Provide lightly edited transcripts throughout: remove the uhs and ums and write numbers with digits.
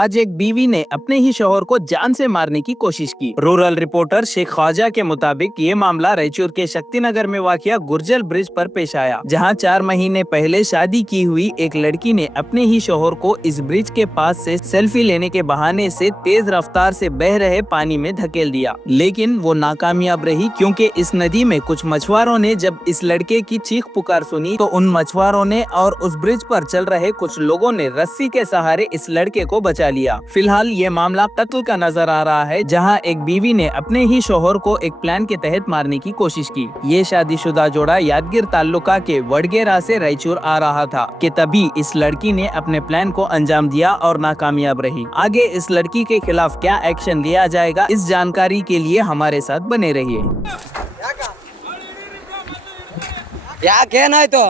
आज एक बीवी ने अपने ही शौहर को जान से मारने की कोशिश की। रूरल रिपोर्टर शेख ख्वाजा के मुताबिक ये मामला रायचूर के शक्तिनगर में वाक़िया गुर्जर ब्रिज पर पेश आया, जहां 4 महीने पहले शादी की हुई एक लड़की ने अपने ही शौहर को इस ब्रिज के पास से सेल्फी लेने के बहाने से तेज रफ्तार से बह रहे पानी में धकेल दिया, लेकिन वो नाकामयाब रही क्योंकि इस नदी में कुछ मछुआरों ने जब इस लड़के की चीख पुकार सुनी तो उन मछुआरों ने और उस ब्रिज पर चल रहे कुछ लोगों ने रस्सी के सहारे इस लड़के को बचा लिया। फिलहाल ये मामला कत्ल का नजर आ रहा है, जहां एक बीवी ने अपने ही शौहर को एक प्लान के तहत मारने की कोशिश की। ये शादीशुदा जोड़ा यादगीर तालुका के वडगेरा से रायचूर आ रहा था कि तभी इस लड़की ने अपने प्लान को अंजाम दिया और नाकामयाब रही। आगे इस लड़की के खिलाफ क्या एक्शन लिया जाएगा, इस जानकारी के लिए हमारे साथ बने रहिए। ಯಾಕೇನಾಯ್ತು?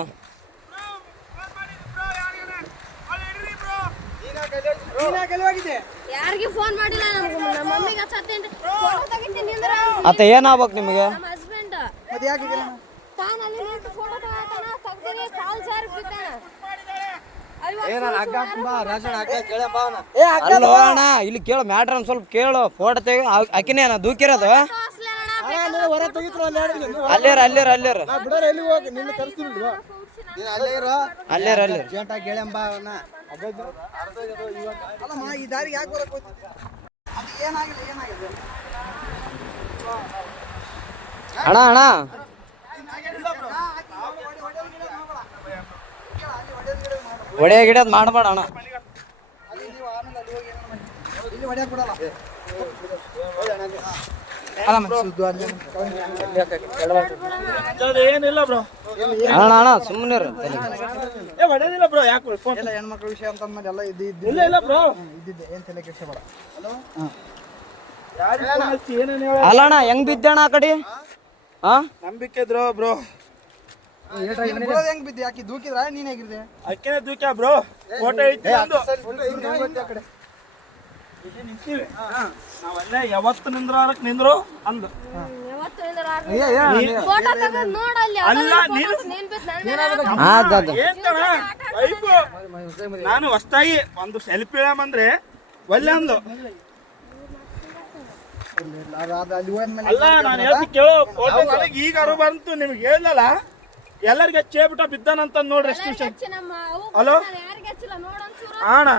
ಯಾರಿಗೆ ಫೋನ್ ಮಾಡಿಲ್ಲ, ನಮ್ಮ ಮಮ್ಮಿಗೆ ಹಚ್ಚತ್ತೇನ್ರಿ, ಫೋಟೋ ತೆಗಿತೀನಿ ಅಂದ್ರೆ ಆತ ಏನಾಗ್ಬೇಕು ನಿಮಗೆ? ನಮ್ಮ ಹಸ್ಬೆಂಡ್ ಮತ್ತೆ ಯಾಕೆ ತಾನು ಅಲ್ಲಿ ನಿಂತು ಫೋಟೋ ತಗೋತಾನ, ತೆಗ್ದಿನಿ ಕಾಲ್ ಜಾರಿ ಬಿದ್ದಾನ. ಅಲ್ಲೋ ಅಣ್ಣ, ಇಲ್ಲಿ ಕೇಳು ಮ್ಯಾಟ್ರ್ ಒಂದ್ ಸ್ವಲ್ಪ ಕೇಳು. ಫೋಟೋ ತೆಗಿ ಆಕಿನೇ ದೂಕಿರೋದು. ಅಲ್ಲೇರ ಅಣ್ಣ ಹೊಡೆಯ ಗಿಡದ್ ಮಾಡಬೇಡ ಅಣ್ಣ. ಏನಿಲ್ಲ ಬ್ರೋ, ಅಣ್ಣ ಸುಮ್ಮನೆ ಹೊಡೆದಿಲ್ಲ ಬ್ರೋ. ಯಾಕೆ ಹೆಣ್ಮಕ್ಳ ವಿಷಯ ಅಂತ ಎಲ್ಲ ಇಲ್ಲ ಇಲ್ಲ ಬ್ರೋ, ಇದ್ದಿದ್ದೆ ಏನ್ ತಲೆ ಕೆಡ್ಸಬೇಡ. ಏನೇನು ಅಲ್ಲ ಅಣ್ಣ, ಹೆಂಗ್ ಬಿದ್ದಣ್ಣ ಆ ಕಡೆ? ನಂಬಿಕೆ ಇದ್ರು ಬ್ರೋ. ಹೆಂಗ್ ಬಿದ್ದೆ? ಯಾಕೆ ದೂಕಿದ್ರ ನೀನ್ ಹೇಗಿರ್ದೆ? ಅಕ್ಕೇನೆ ದೂಕ್ಯ ಬ್ರೋ. ಫೋಟೋ ಐತಿ ನಿಂತೀವಿ ನಾವಲ್ಲೇ ಯಾವತ್ತು ನಿಂದ್ರಕ್ ನಿಂದ್ರು ಅಂದು. ಫೋಟೋ ತೆಗೆದು ನೋಡಲ್ಲಿ ಅಲ್ಲ ನೀನು ವೈಫು ನಾನು ಹೊಸ್ತಾಗಿ ಒಂದು ಸೆಲ್ಫಿ ಇಳಂದ್ರೆ ಒಲ್ಲೆ ಅಂದು. ಅಲ್ಲ ನಾನು ಹೇಳ್ತಿ ಕೇಳೋ, ಫೋಟೋ ನನಗೆ ಈಗ ಅರು ಬಂತು, ನಿಮ್ಗೆ ಹೇಳಲ್ಲ ಎಲ್ಲರಿಗೆ ಹಚ್ಚೇಬಿಟ್ಟ ಬಿದ್ದಾನಂತ ನೋಡ್ರಿ. ಎಷ್ಟು ವಿಷಯ. ಹಲೋ ಅಣ್ಣ,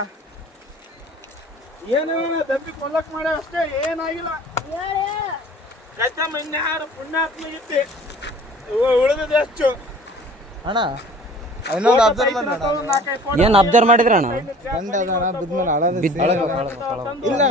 ಏನು ದಬ್ಬಿ ಕೊಲ್ಲಕ್ ಮಾಡ ಅಷ್ಟೇ, ಏನಾಗಿಲ್ಲ. ಕಚ್ಚಮ್ಮ ಇನ್ಯಾರು ಪುಣ್ಯಾತ್ಮಗಿತ್ತಿ ಉಳಿದಿದೆ ಅಷ್ಟು. ಅಣ್ಣ ಇನ್ನೊಂದು ಅಬ್ಸರ್ವ್ ಮಾಡಿ ಏನ್ ಅಬ್ಸರ್ವ್ ಮಾಡಿದ್ರಿ ಅಣ್ಣ? ಇಲ್ಲ